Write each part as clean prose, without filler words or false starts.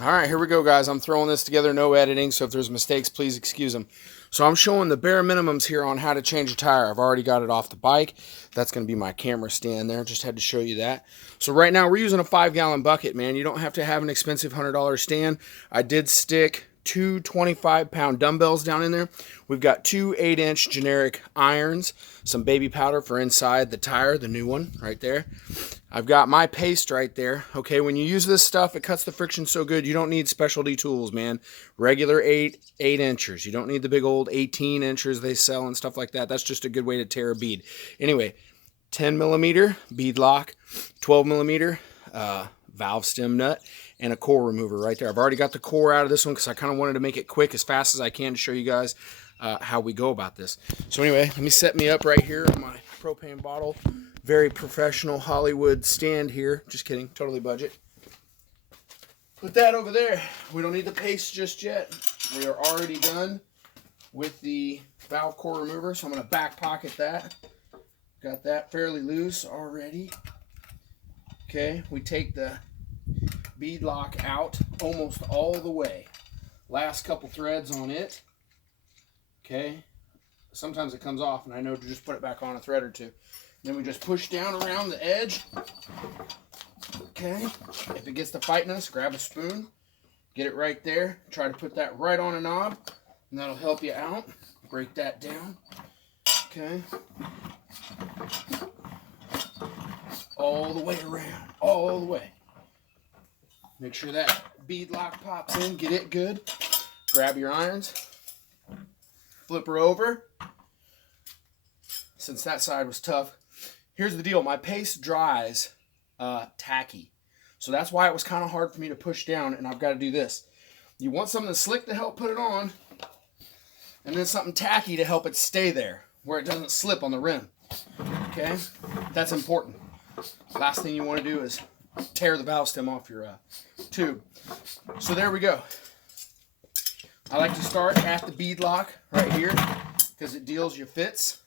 All right, here we go, guys. I'm throwing this together, no editing, so if there's mistakes, please excuse them. So I'm showing the bare minimums here on how to change a tire. I've already got it off the bike. That's going to be my camera stand there. Just had to show you that. So right now we're using a 5-gallon bucket, man. You don't have to have an expensive $100 stand. I did stick two 25-pound dumbbells down in there. We've got two 8-inch generic irons, some baby powder for inside the tire, the new one right there. I've got my paste right there. Okay, when you use this stuff, it cuts the friction so good, you don't need specialty tools, man. Regular 8 inchers. You don't need the big old 18 inchers they sell and stuff like that. That's just a good way to tear a bead. Anyway, 10 millimeter bead lock, 12 millimeter valve stem nut, and a core remover right there. I've already got the core out of this one because I kind of wanted to make it quick as fast as I can to show you guys how we go about this. So anyway, let me set me up right here on my propane bottle. Very professional Hollywood stand here. Just kidding, totally budget. Put that over there. We don't need the paste just yet. We are already done with the valve core remover, so I'm going to back pocket that. Got that fairly loose already. Okay, we take the bead lock out almost all the way. Last couple threads on it. Okay, sometimes it comes off and I know to just put it back on a thread or two. Then we just push down around the edge. Okay, if it gets to fighting us, grab a spoon, get it right there. Try to put that right on a knob, and that'll help you out. Break that down. Okay. All the way around, all the way. Make sure that bead lock pops in, get it good. Grab your irons, flip her over. Since that side was tough, here's the deal. My paste dries tacky. So that's why it was kind of hard for me to push down, and I've got to do this. You want something slick to help put it on, and then something tacky to help it stay there where it doesn't slip on the rim. Okay? That's important. Last thing you want to do is tear the valve stem off your tube. So there we go. I like to start at the bead lock right here because it deals you fits.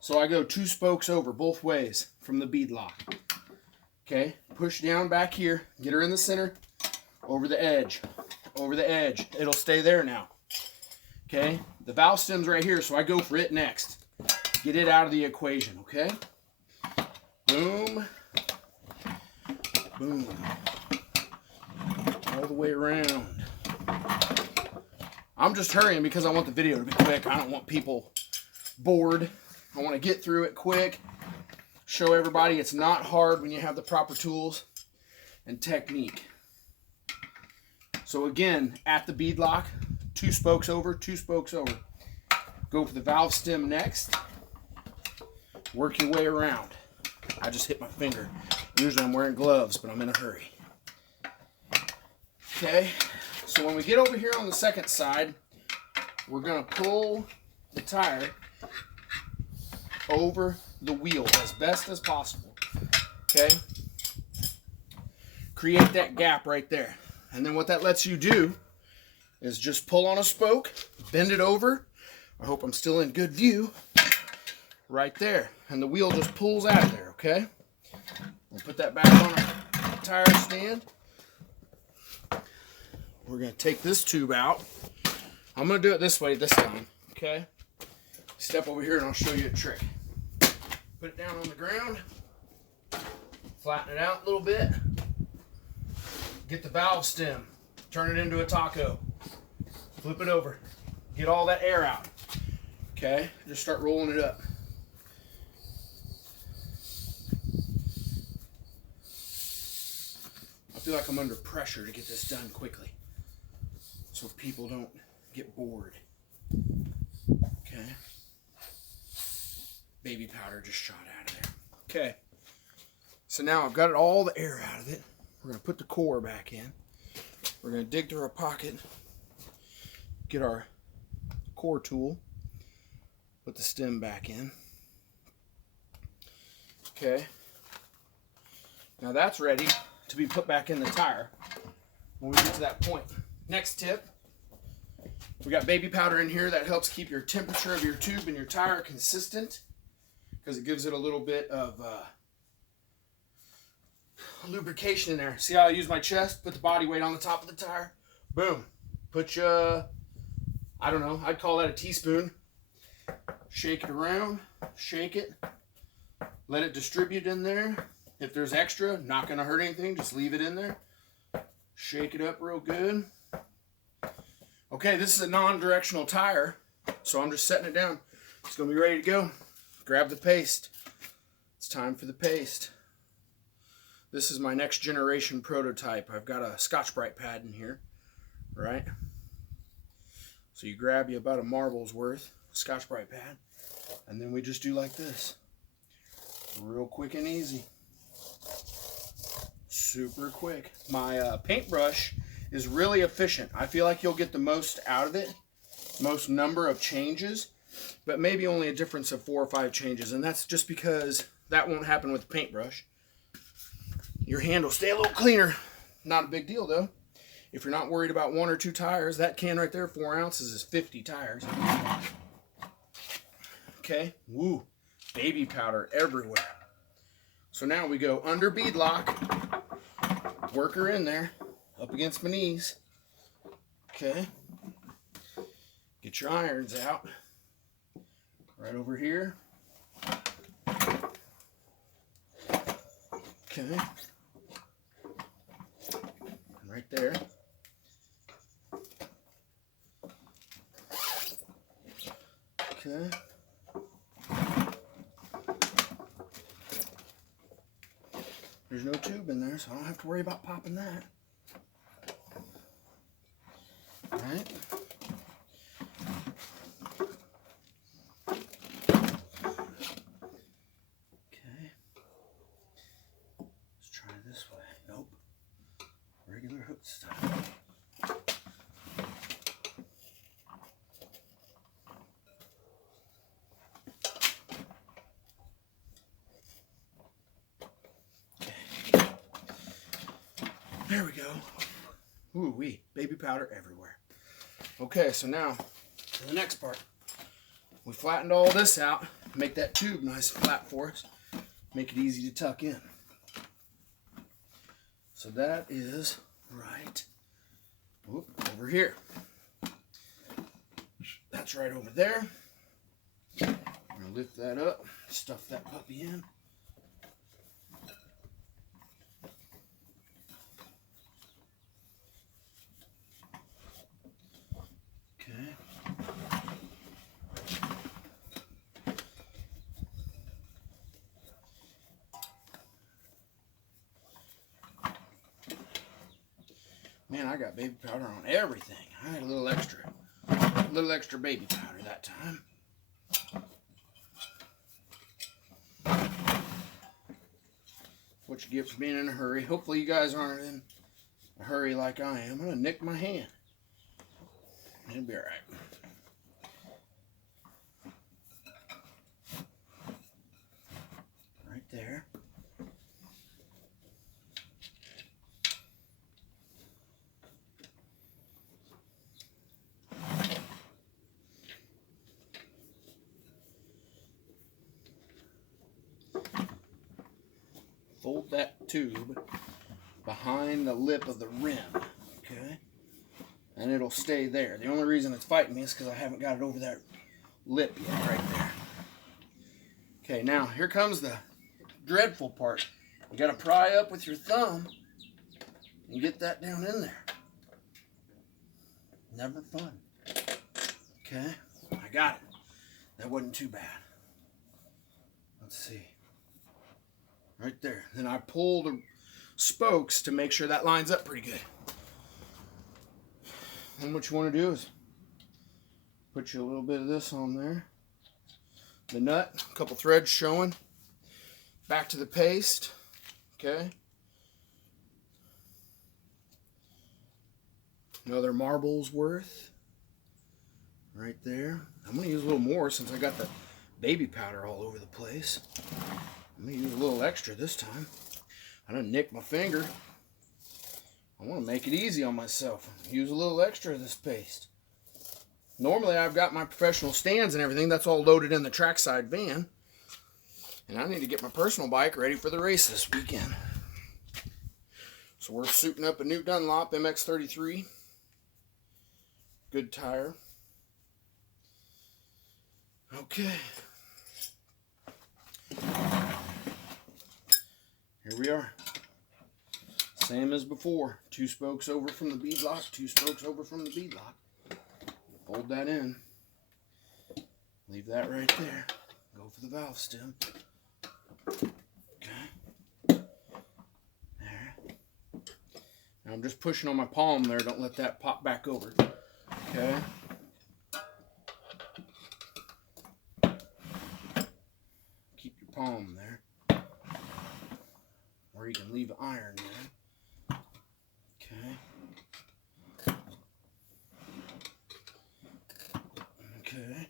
So I go 2 spokes over both ways from the bead lock. Okay, push down back here, get her in the center, over the edge, over the edge. It'll stay there now. Okay, the valve stem's right here, so I go for it next. Get it out of the equation, okay? Boom, boom, all the way around. I'm just hurrying because I want the video to be quick. I don't want people bored. I want to get through it quick, show everybody it's not hard when you have the proper tools and technique. So again, at the bead lock, 2 spokes over, 2 spokes over. Go for the valve stem next. Work your way around. I just hit my finger. Usually I'm wearing gloves, but I'm in a hurry. Okay, so when we get over here on the second side, we're going to pull the tire over the wheel as best as possible. Okay? Create that gap right there. And then what that lets you do is just pull on a spoke, bend it over. I hope I'm still in good view. Right there. And the wheel just pulls out of there, okay? We'll put that back on our tire stand. We're going to take this tube out. I'm going to do it this way this time, okay? Step over here and I'll show you a trick. Put it down on the ground. Flatten it out a little bit. Get the valve stem. Turn it into a taco. Flip it over. Get all that air out. Okay? Just start rolling it up. I feel like I'm under pressure to get this done quickly, so people don't get bored. Okay. Baby powder just shot out of there. Okay. So now I've got all the air out of it. We're going to put the core back in. We're going to dig through our pocket, get our core tool, put the stem back in. Okay. Now that's ready to be put back in the tire when we get to that point. Next tip, we got baby powder in here that helps keep your temperature of your tube and your tire consistent because it gives it a little bit of lubrication in there. See how I use my chest? Put the body weight on the top of the tire. Boom. Put you, I don't know, I'd call that a teaspoon. Shake it around, shake it, let it distribute in there. If there's extra, not going to hurt anything, just leave it in there. Shake it up real good. Okay, this is a non-directional tire, so I'm just setting it down. It's going to be ready to go. Grab the paste. It's time for the paste. This is my next generation prototype. I've got a Scotch-Brite pad in here, right? So you grab you about a marble's worth Scotch-Brite pad, and then we just do like this. Real quick and easy. Super quick. My paintbrush is really efficient. I feel like you'll get the most out of it, most number of changes, but maybe only a difference of 4 or 5 changes, and that's just because that won't happen with the paintbrush. Your hand will stay a little cleaner. Not a big deal though. If you're not worried about 1 or 2 tires, that can right there, 4 ounces, is 50 tires. Okay, woo, baby powder everywhere. So now we go under bead lock, work her in there, up against my knees. Okay, get your irons out, right over here. Okay, right there. Okay. There's no tube in there, so I don't have to worry about popping that. All right. Okay. Let's try this way. Nope. Regular hook style. There we go. Ooh wee, baby powder everywhere. Okay, so now to the next part. We flattened all this out, make that tube nice and flat for us, make it easy to tuck in. So that is right over here. That's right over there. I'm gonna lift that up, stuff that puppy in. Man, I got baby powder on everything. I had a little extra baby powder that time. What you get for being in a hurry. Hopefully you guys aren't in a hurry like I am. I'm gonna nick my hand. It'll be all right. Right there. Fold that tube behind the lip of the rim, okay? And it'll stay there. The only reason it's fighting me is because I haven't got it over that lip yet, right there. Okay, now here comes the dreadful part. You gotta pry up with your thumb and get that down in there. Never fun. Okay, I got it. That wasn't too bad. Let's see. Right there. Then I pull the spokes to make sure that lines up pretty good. And what you want to do is put you a little bit of this on there. The nut, a couple threads showing. Back to the paste. Okay. Another marble's worth. Right there. I'm going to use a little more since I got the baby powder all over the place. I'm going to use a little extra this time. I done nicked my finger. I want to make it easy on myself. Use a little extra of this paste. Normally I've got my professional stands and everything. That's all loaded in the trackside van. And I need to get my personal bike ready for the race this weekend. So we're suiting up a new Dunlop MX-33. Good tire. Okay. Here we are. Same as before. 2 spokes over from the bead lock, 2 spokes over from the bead lock. Fold that in. Leave that right there. Go for the valve stem. Okay. There. Now I'm just pushing on my palm there. Don't let that pop back over. Okay. Keep your palm there. Or you can leave an iron there. Okay. Okay.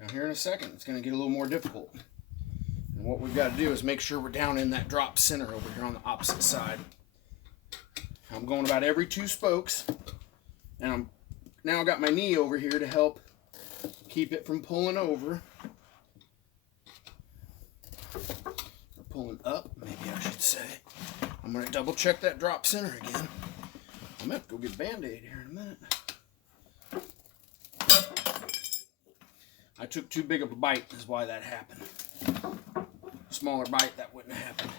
Now here in a second, it's going to get a little more difficult. And what we've got to do is make sure we're down in that drop center over here on the opposite side. I'm going about every 2 spokes. And I'm now got my knee over here to help keep it from pulling over. Or pulling up, maybe I should say. I'm going to double check that drop center again. I'm going to have to go get a Band-Aid here in a minute. I took too big of a bite is why that happened. Smaller bite, that wouldn't have happened.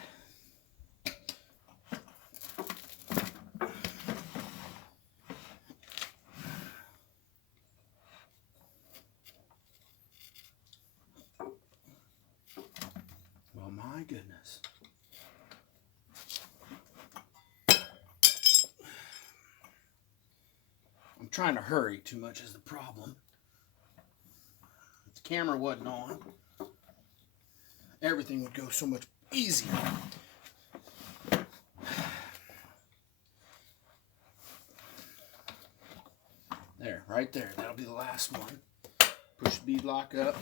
Well, my goodness. I'm trying to hurry too much is the problem. If the camera wasn't on, everything would go so much easier. There, right there. That'll be the last one. Push the bead lock up.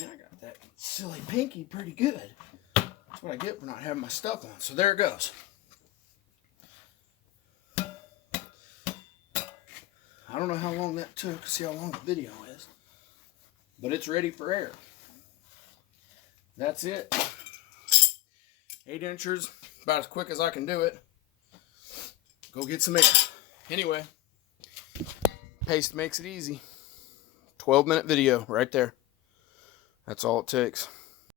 Man, I got that silly pinky pretty good. That's what I get for not having my stuff on. So there it goes. I don't know how long that took. See how long the video is. But it's ready for air. That's it. 8 inchers, about as quick as I can do it. Go get some air. Anyway, paste makes it easy. 12-minute video right there. That's all it takes.